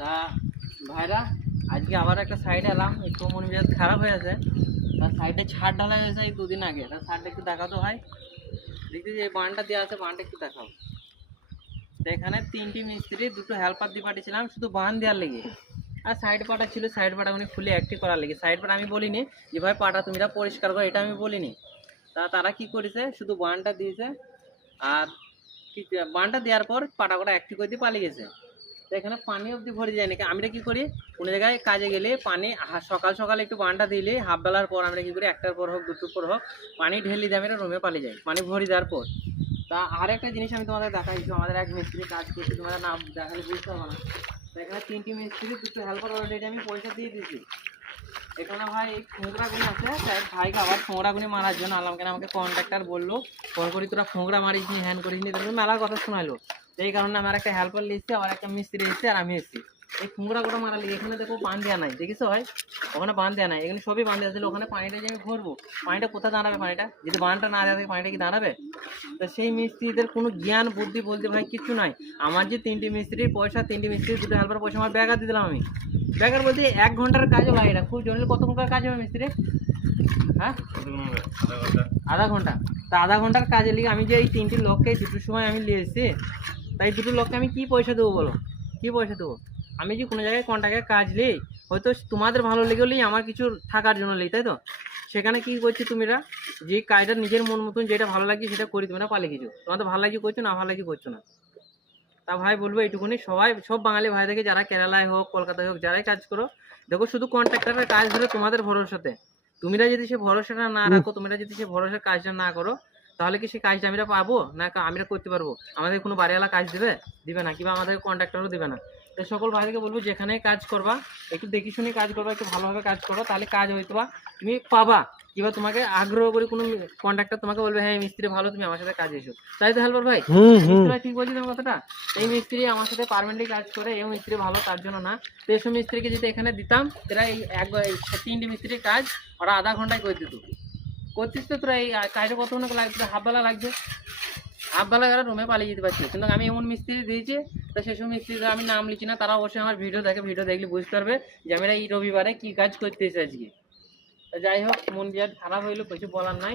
তা ভাইরা আজকে আবার একটা সাইডে এলাম, একটু মন মেজাজ খারাপ হয়ে আছে। তার সাইডে ছাদ ঢালা হয়েছে এই দুদিন আগে, তার ছাদটা একটু দেখাতো ভাই। দেখি যে বানটা দেওয়া আছে, বানটা একটু দেখাও। তো এখানে 3টি মিস্ত্রি, 2টো হেল্পার দিয়ে পাঠিয়েছিলাম শুধু বান দেওয়ার লেগে। আর সাইড পাটা ছিল, সাইড পাটা উনি খুলে অ্যাক্টিভ করার লেগে। সাইড পাটা আমি বলিনি যে ভাই পাটা তুমিরা পরিষ্কার করো, এটা আমি বলিনি। তারা কি করেছে, শুধু বানটা দিয়েছে। আর বানটা দেওয়ার পর পাটা কটা অ্যাক্টিভ করে দিয়ে পালিয়ে গেছে। তো এখানে পানি অবধি ভরে যায় নাকি। আমরা কি করি, কোনো জায়গায় কাজে গেলে পানি সকাল সকাল একটু বানটা দিলে হাফ বেলার পর আমরা কি করি, 1টার পর হোক 2টোর পর হোক পানি ঢেলে দিয়ে আমরা রুমে পালিয়ে যাই পানি ভরে দেওয়ার পর। তা আর একটা জিনিস আমি তোমাদের দেখাইছি, আমাদের এক মিস্ত্রি কাজ করছে, তোমরা না দেখালে বুঝতে পারবো না। তো এখানে 3টি মিস্ত্রি, 2টো হেল্পার অলরেডি আমি পয়সা দিয়ে দিয়েছি। এখানে ভাই এই ফোঁকড়াগুলি আছে, তাই ভাইকে আবার ফোঁকড়াগুলি মারার জন্য আলাম। কেন আমাকে কন্ট্রাক্টর বললো ফোন করি তোরা ফোঁকড়া মারিস নি, হ্যান করিস নি, তারপরে মেলা কথা শোনালো। এই কারণে আমার একটা হেল্পার লিখছে, আবার একটা মিস্ত্রি এসছে, আর আমি এসেছি এই ফোঁকড়া গোটা মারা লিখে। এখানে দেখো বান দেওয়া নাই, দেখিস ভাই ওখানে বান দেওয়া নাই, এখানে সবই বান দেওয়া ছিল। ওখানে পানিটা যে আমি ভরবো, পানিটা কোথায় দাঁড়াবে, পানিটা যদি বানটা না দেওয়া থাকে পানিটা কি দাঁড়াবে? তো সেই মিস্ত্রিদের কোনো জ্ঞান বুদ্ধি বলতে ভাই কিছু নাই। আমার যে 3টি মিস্ত্রির পয়সা, 3টি মিস্ত্রি 2টো হেল্পার পয়সা আমার ব্যাগার দিয়ে দিলাম আমি। ব্যাগার বলতে 1 ঘন্টার কাজও লাগে না, খুব জরুরি। কত ঘন্টার কাজ হবে মিস্ত্রি? হ্যাঁ, আধা ঘন্টা। তা আধা ঘন্টার কাজে লিগে আমি যে এই 3টি লোককে 2টোর সময় আমি নিয়ে এসেছি, তাই 2টো লোককে আমি কি পয়সা দেবো বলো, কি পয়সা দেবো? আমি যে কোনো জায়গায় কন্ট্রাক্টের কাজ নেই, হয়তো তোমাদের ভালো লেগেলেই আমার কিছু থাকার জন্য নেই, তাই তো? সেখানে কি করছি তুমিরা, যে কাজটা নিজের মন মতন যেটা ভালো লাগছে সেটা করি, তোমরা পালিয়ে কিছু তোমাদের ভালো লাগছে করছো, না ভালো লাগছে করছো না। তা ভাই বলবো এইটুকুনি, সবাই সব বাঙালি ভাই থেকে যারা কেরালায় হোক কলকাতায় হোক যারাই কাজ করো, দেখো শুধু কন্ট্রাক্টরের কাজ ধরে তোমাদের ভরসাতে। তুমিরা যদি সে ভরসাটা না রাখো, তোমরা যদি সে ভরসার কাজটা না করো, তাহলে কি সেই কাজটা আমরা পাবো না, আমরা করতে পারবো? আমাদের কোনো বাড়িওয়ালা কাজ দেবে? দিবে না, কিংবা আমাদের কন্ট্রাক্টরও দিবে না। তো সকল ভাইদেরকে বলবো যেখানে কাজ করবা একটু দেখে শুনে কাজ করবা, একটু ভালোভাবে কাজ করো, তাহলে কাজ হয়তো বা তুমি পাবা। কিংবা তোমাকে আগ্রহ করে কোনো কন্ট্রাক্টর তোমাকে বলবে হ্যাঁ মিস্ত্রি ভালো, তুমি আমার সাথে কাজ এসো, তাই তো হেল্পার ভাই? মিস্ত্রি ভাই ঠিক বলছি তোমার কথাটা? এই মিস্ত্রি আমার সাথে পার্মানেন্টলি কাজ করে, এই মিস্ত্রি ভালো তার জন্য না। তো এইসব মিস্ত্রিকে যদি এখানে দিতাম, তোরা এই 3টি মিস্ত্রির কাজ ওরা আধা ঘন্টায় করে দিত। করছিস তো তোরা এই কাজটা কতক্ষণ লাগছে, হাফ বেলা লাগছে, হাফ বেলা গেলে রুমে পালিয়ে যেতে পারছি। কিন্তু আমি এমন মিস্ত্রি দিয়েছি, তো সেসব মিস্ত্রিদের আমি নাম লিখি না, তারা অবশ্যই আমার ভিডিও দেখে, ভিডিও দেখলে বুঝতে পারবে যে আমরা এই রবিবারে কি কাজ করতে এসে আজকে। যাই হোক, মন মেজাজ খারাপ হইলো, কিছু বলার নাই।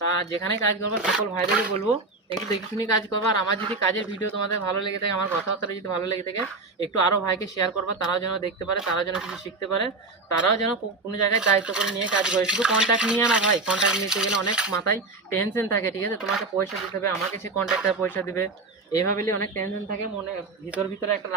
তা যেখানে কাজ করবো সকল ভাইদেরকে বলবো একটু দেখে শুনে কাজ করবো। আর আমার যদি কাজের ভিডিও তোমাদের ভালো লেগে থাকে, আমার কথাবার্তা যদি ভালো লেগে থাকে, একটু আরও ভাইকে শেয়ার করবা, তারাও যেন দেখতে পারে, তারাও যেন কিছু শিখতে পারে, তারাও যেন কোনো জায়গায় দায়িত্ব করে নিয়ে কাজ করে। শুধু কন্ট্যাক্ট নিয়ে না ভাই, কন্ট্যাক্ট নিতে গেলে অনেক মাথায় টেনশন থাকে, ঠিক আছে? তোমাকে পয়সা দিতে হবে, আমাকে সে কন্ট্রাক্টর পয়সা দিবে, এইভাবে অনেক টেনশন থাকে মনে, ভিতরে একটা